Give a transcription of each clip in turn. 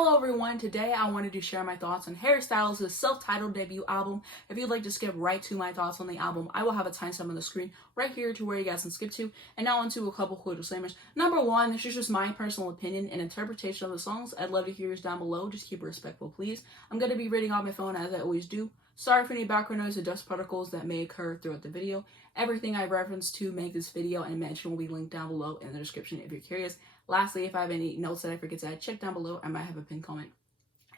Hello everyone, today I wanted to share my thoughts on Harry Styles' self-titled debut album. If you'd like to skip right to my thoughts on the album, I will have a timestamp on the screen right here to where you guys can skip to. And now onto a couple quick disclaimers. Number one, this is just my personal opinion and interpretation of the songs. I'd love to hear yours down below, just keep it respectful please. I'm going to be reading off my phone as I always do. Sorry for any background noise or dust particles that may occur throughout the video. Everything I reference to make this video and mention will be linked down below in the description if you're curious. Lastly, if I have any notes that I forget to add, check down below. I might have a pinned comment.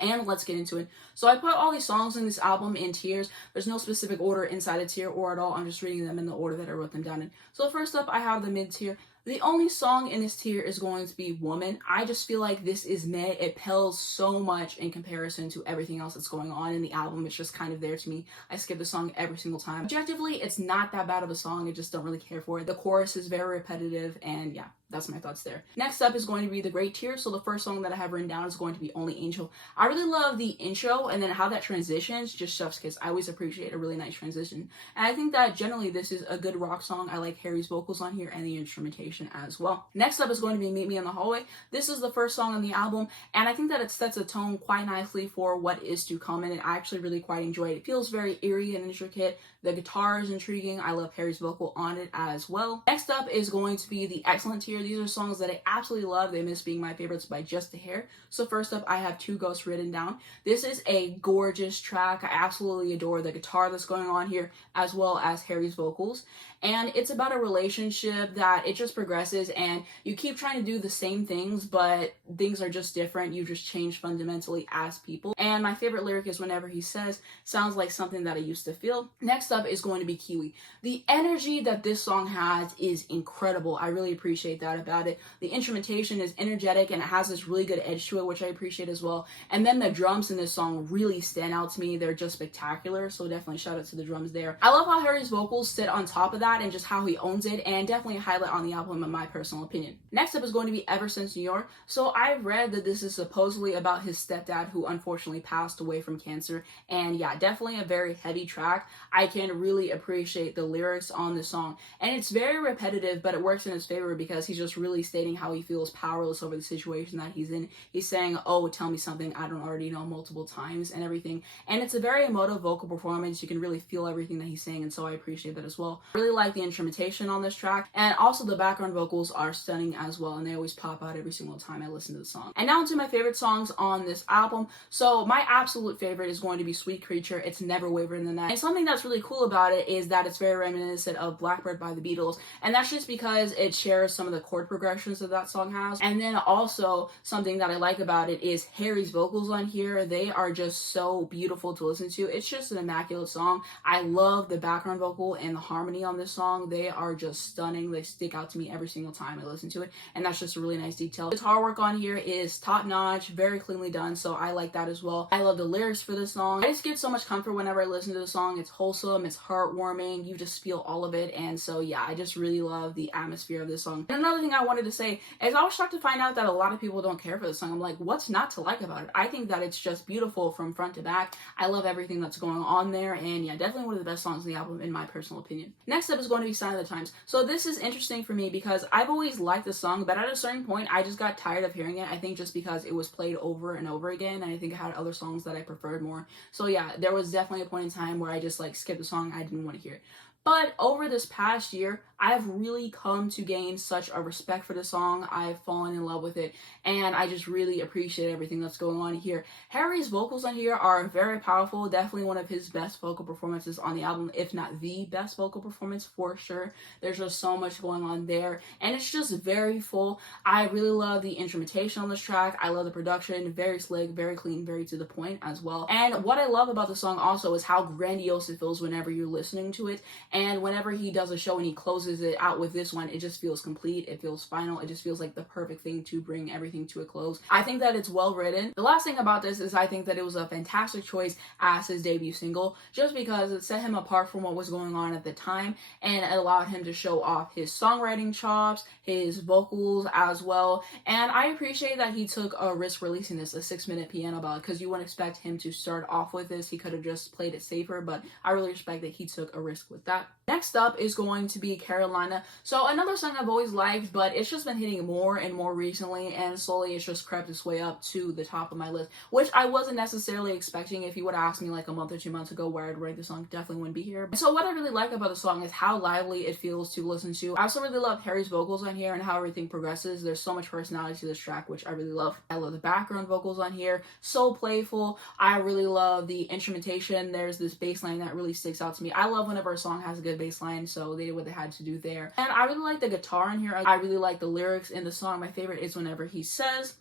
And let's get into it. So I put all these songs in this album in tiers. There's no specific order inside a tier or at all. I'm just reading them in the order that I wrote them down in. So first up, I have the mid tier. The only song in this tier is going to be Woman. I just feel like this is meh. It pales so much in comparison to everything else that's going on in the album. It's just kind of there to me. I skip the song every single time. Objectively, it's not that bad of a song. I just don't really care for it. The chorus is very repetitive and yeah, that's my thoughts there. Next up is going to be the great tier. So the first song that I have written down is going to be Only Angel. I really love the intro and then how that transitions, just chef's kiss. I always appreciate a really nice transition. And I think that generally this is a good rock song. I like Harry's vocals on here and the instrumentation as well. Next up is going to be Meet Me in the Hallway. This is the first song on the album and I think that it sets a tone quite nicely for what is to come in it. I actually really quite enjoy it. It feels very eerie and intricate. The guitar is intriguing. I love Harry's vocal on it as well. Next up is going to be the excellent tier. These are songs that I absolutely love. They miss being my favorites by just a hair. So first up, I have Two Ghosts written down. This is a gorgeous track. I absolutely adore the guitar that's going on here as well as Harry's vocals. And it's about a relationship that it just progresses and you keep trying to do the same things, but things are just different. You just change fundamentally as people. And my favorite lyric is whenever he says, sounds like something that I used to feel. Next up is going to be Kiwi. The energy that this song has is incredible. I really appreciate that about it. The instrumentation is energetic and it has this really good edge to it, which I appreciate as well. And then the drums in this song really stand out to me. They're just spectacular. So definitely shout out to the drums there. I love how Harry's vocals sit on top of that and just how he owns it, and definitely a highlight on the album in my personal opinion. Next up is going to be Ever Since New York. So I've read that this is supposedly about his stepdad who unfortunately passed away from cancer, and yeah, definitely a very heavy track. I can really appreciate the lyrics on the song, and it's very repetitive, but it works in his favor because he's just really stating how he feels powerless over the situation that he's in. He's saying, oh, tell me something I don't already know, multiple times and everything, and it's a very emotive vocal performance. You can really feel everything that he's saying, and so I appreciate that as well. I really like the instrumentation on this track, and also the background vocals are stunning as well, and they always pop out every single time I listen to the song. And now to my favorite songs on this album. So my absolute favorite is going to be Sweet Creature. It's Never Waver in the Night. And something that's really cool about it is that it's very reminiscent of Blackbird by the Beatles, and that's just because it shares some of the chord progressions that song has. And then also something that I like about it is Harry's vocals on here. They are just so beautiful to listen to. It's just an immaculate song. I love the background vocal and the harmony on this song. They are just stunning. They stick out to me every single time I listen to it, and that's just a really nice detail. The guitar work on here is top notch, very cleanly done, so I like that as well. I love the lyrics for this song. I just get so much comfort whenever I listen to the song. It's wholesome, it's heartwarming, you just feel all of it, and so yeah, I just really love the atmosphere of this song. And another thing I wanted to say is I was shocked to find out that a lot of people don't care for this song. I'm like, what's not to like about it? I think that it's just beautiful from front to back. I love everything that's going on there, and yeah, definitely one of the best songs in the album in my personal opinion. Next up is going to be Sign of the Times. So this is interesting for me because I've always liked the song, but at a certain point I just got tired of hearing it. I think just because it was played over and over again, and I think I had other songs that I preferred more. So yeah, there was definitely a point in time where I just like skipped the song. I didn't want to hear it. But over this past year, I've really come to gain such a respect for the song. I've fallen in love with it, and I just really appreciate everything that's going on here. Harry's vocals on here are very powerful, definitely one of his best vocal performances on the album, if not the best vocal performance for sure. There's just so much going on there, and it's just very full. I really love the instrumentation on this track. I love the production, very slick, very clean, very to the point as well. And what I love about the song also is how grandiose it feels whenever you're listening to it, and whenever he does a show and he closes it out with this one, it just feels complete, it feels final, it just feels like the perfect thing to bring everything to a close. I think that it's well written. The last thing about this is I think that it was a fantastic choice as his debut single, just because it set him apart from what was going on at the time, and it allowed him to show off his songwriting chops, his vocals as well. And I appreciate that he took a risk releasing this, a 6-minute piano ballad, because you wouldn't expect him to start off with this. He could have just played it safer, but I really respect that he took a risk with that. that. Next up is going to be Carolina. So another song I've always liked, but it's just been hitting more and more recently, and slowly it's just crept its way up to the top of my list, which I wasn't necessarily expecting. If you would have asked me like a month or 2 months ago where I'd rank the song, definitely wouldn't be here. So what I really like about the song is how lively it feels to listen to. I also really love Harry's vocals on here and how everything progresses. There's so much personality to this track, which I really love. I love the background vocals on here, so playful. I really love the instrumentation. There's this bass line that really sticks out to me. I love whenever a song has a good bass line, so they did what they had to do there. And I really like the guitar in here. I really like the lyrics in the song. My favorite is whenever he says,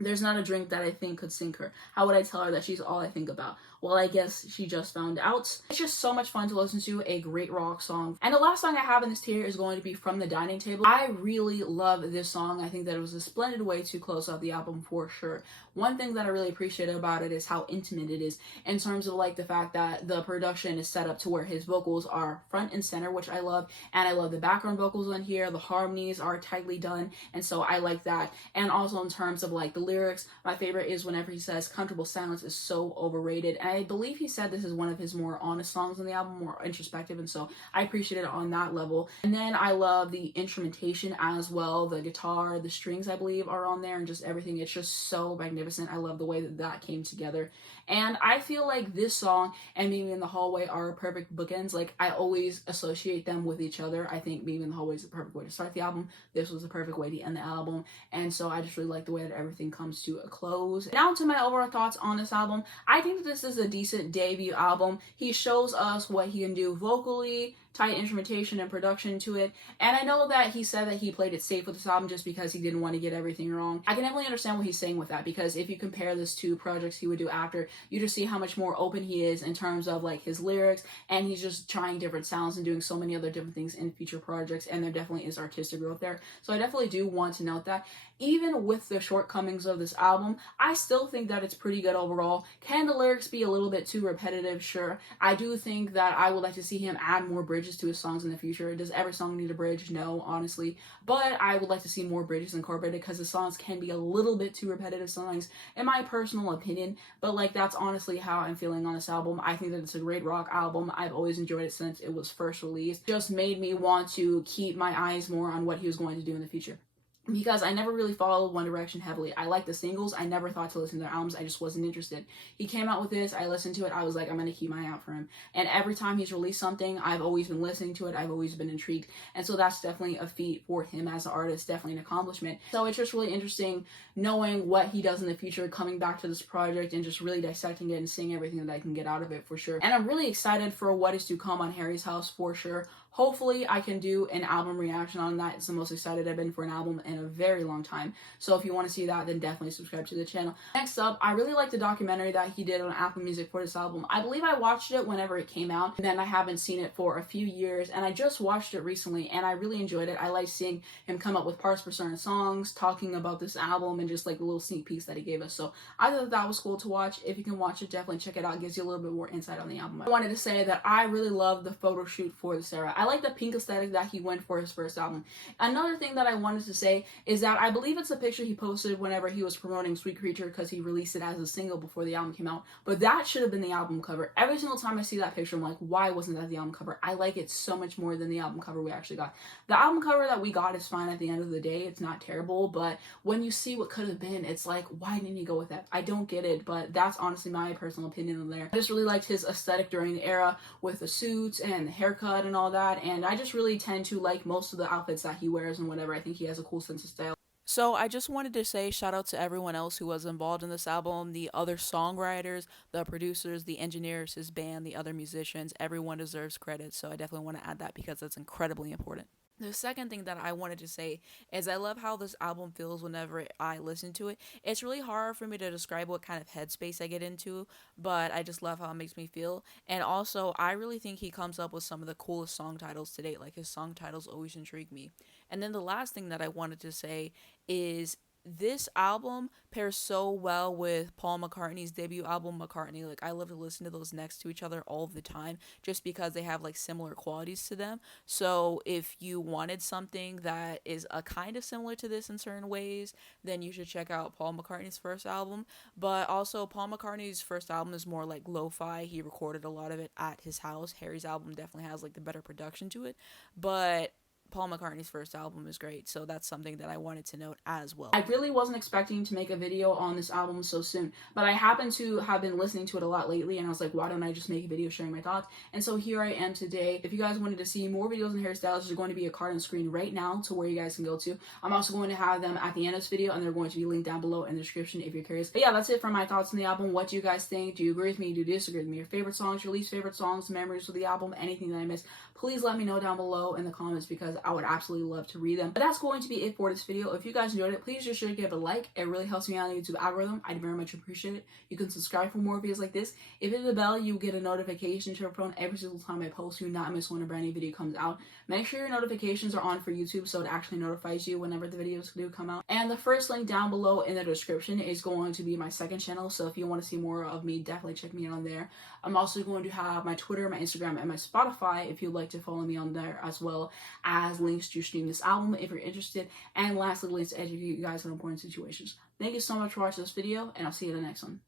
"There's not a drink that I think could sink her. How would I tell her that she's all I think about? Well, I guess she just found out." It's just so much fun to listen to, a great rock song. And the last song I have in this tier is going to be From the Dining Table. I really love this song. I think that it was a splendid way to close out the album for sure. One thing that I really appreciate about it is how intimate it is, in terms of like the fact that the production is set up to where his vocals are front and center, which I love. And I love the background vocals on here. The harmonies are tightly done, and so I like that. And also in terms of like the lyrics, my favorite is whenever he says "comfortable silence is so overrated." And I believe he said this is one of his more honest songs on the album, more introspective, and so I appreciate it on that level. And then I love the instrumentation as well. The guitar, the strings I believe are on there, and just everything. It's just so magnificent. I love the way that that came together. And I feel like this song and Meet Me in the Hallway are perfect bookends. Like, I always associate them with each other. I think Meet Me in the Hallway is the perfect way to start the album. This was the perfect way to end the album. And so I just really like the way that everything comes to a close. Now to my overall thoughts on this album. I think that this is a decent debut album. He shows us what he can do vocally, tight instrumentation and production to it. And I know that he said that he played it safe with this album just because he didn't want to get everything wrong. I can definitely understand what he's saying with that, because if you compare this to projects he would do after, you just see how much more open he is in terms of like his lyrics, and he's just trying different sounds and doing so many other different things in future projects, and there definitely is artistic growth there. So I definitely do want to note that. Even with the shortcomings of this album, I still think that it's pretty good overall. Can the lyrics be a little bit too repetitive? Sure. I do think that I would like to see him add more bridges to his songs in the future. Does every song need a bridge? No, honestly. But I would like to see more bridges incorporated, because the songs can be a little bit too repetitive sometimes, in my personal opinion. But like, that's honestly how I'm feeling on this album. I think that it's a great rock album. I've always enjoyed it since it was first released. It just made me want to keep my eyes more on what he was going to do in the future, because I never really followed One Direction heavily. I like the singles. I never thought to listen to their albums. I just wasn't interested. He came out with this. I listened to it. I was like, I'm going to keep my eye out for him. And every time he's released something, I've always been listening to it. I've always been intrigued. And so that's definitely a feat for him as an artist, definitely an accomplishment. So it's just really interesting knowing what he does in the future, coming back to this project and just really dissecting it and seeing everything that I can get out of it for sure. And I'm really excited for what is to come on Harry's House for sure. Hopefully I can do an album reaction on that. It's the most excited I've been for an album in a very long time. So if you want to see that, then definitely subscribe to the channel. Next up, I really like the documentary that he did on Apple Music for this album. I believe I watched it whenever it came out, and then I haven't seen it for a few years, and I just watched it recently, and I really enjoyed it. I like seeing him come up with parts for certain songs, talking about this album, and just like the little sneak peeks that he gave us. So I thought that was cool to watch. If you can watch it, definitely check it out. It gives you a little bit more insight on the album. I wanted to say that I really love the photo shoot for this era. I like the pink aesthetic that he went for his first album. Another thing that I wanted to say is that I believe it's a picture he posted whenever he was promoting Sweet Creature, because he released it as a single before the album came out, but that should have been the album cover. Every single time I see that picture, I'm like, why wasn't that the album cover? I like it so much more than the album cover we actually got. The album cover that we got is fine at the end of the day. It's not terrible, but when you see what could have been, it's like, why didn't you go with that? I don't get it, but that's honestly my personal opinion on there. I just really liked his aesthetic during the era with the suits and the haircut and all that, and I just really tend to like most of the outfits that he wears and whatever. I think he has a cool sense of style. So I just wanted to say shout out to everyone else who was involved in this album, the other songwriters, the producers, the engineers, his band, the other musicians. Everyone deserves credit, so I definitely want to add that because that's incredibly important. The second thing that I wanted to say is I love how this album feels whenever I listen to it. It's really hard for me to describe what kind of headspace I get into, but I just love how it makes me feel. And also, I really think he comes up with some of the coolest song titles to date. Like, his song titles always intrigue me. And then the last thing that I wanted to say is this album pairs so well with Paul McCartney's debut album, McCartney. Like, I love to listen to those next to each other all the time just because they have like similar qualities to them. So if you wanted something that is a kind of similar to this in certain ways, then you should check out Paul McCartney's first album. But also, Paul McCartney's first album is more like lo-fi. He recorded a lot of it at his house. Harry's album definitely has like the better production to it, but Paul McCartney's first album is great, so that's something that I wanted to note as well. I really wasn't expecting to make a video on this album so soon, but I happen to have been listening to it a lot lately, and I was like, why don't I just make a video sharing my thoughts? And so here I am today. If you guys wanted to see more videos on Harry Styles, there's going to be a card on the screen right now to where you guys can go to. I'm also going to have them at the end of this video, and they're going to be linked down below in the description if you're curious. But yeah, that's it for my thoughts on the album. What do you guys think? Do you agree with me? Do you disagree with me? Your favorite songs, your least favorite songs, memories of the album, anything that I missed? Please let me know down below in the comments because I would absolutely love to read them. But that's going to be it for this video. If you guys enjoyed it, please just sure to give it a like. It really helps me out on the YouTube algorithm. I'd very much appreciate it. You can subscribe for more videos like this. If you hit the bell, you get a notification to your phone every single time I post. You not miss when a brand new video comes out. Make sure your notifications are on for YouTube so it actually notifies you whenever the videos do come out. And the first link down below in the description is going to be my second channel. So if you want to see more of me, definitely check me out on there. I'm also going to have my Twitter, my Instagram, and my Spotify if you'd like to follow me on there, as well as links to stream this album if you're interested, and lastly links to educate you guys on important situations. Thank you so much for watching this video, and I'll see you in the next one.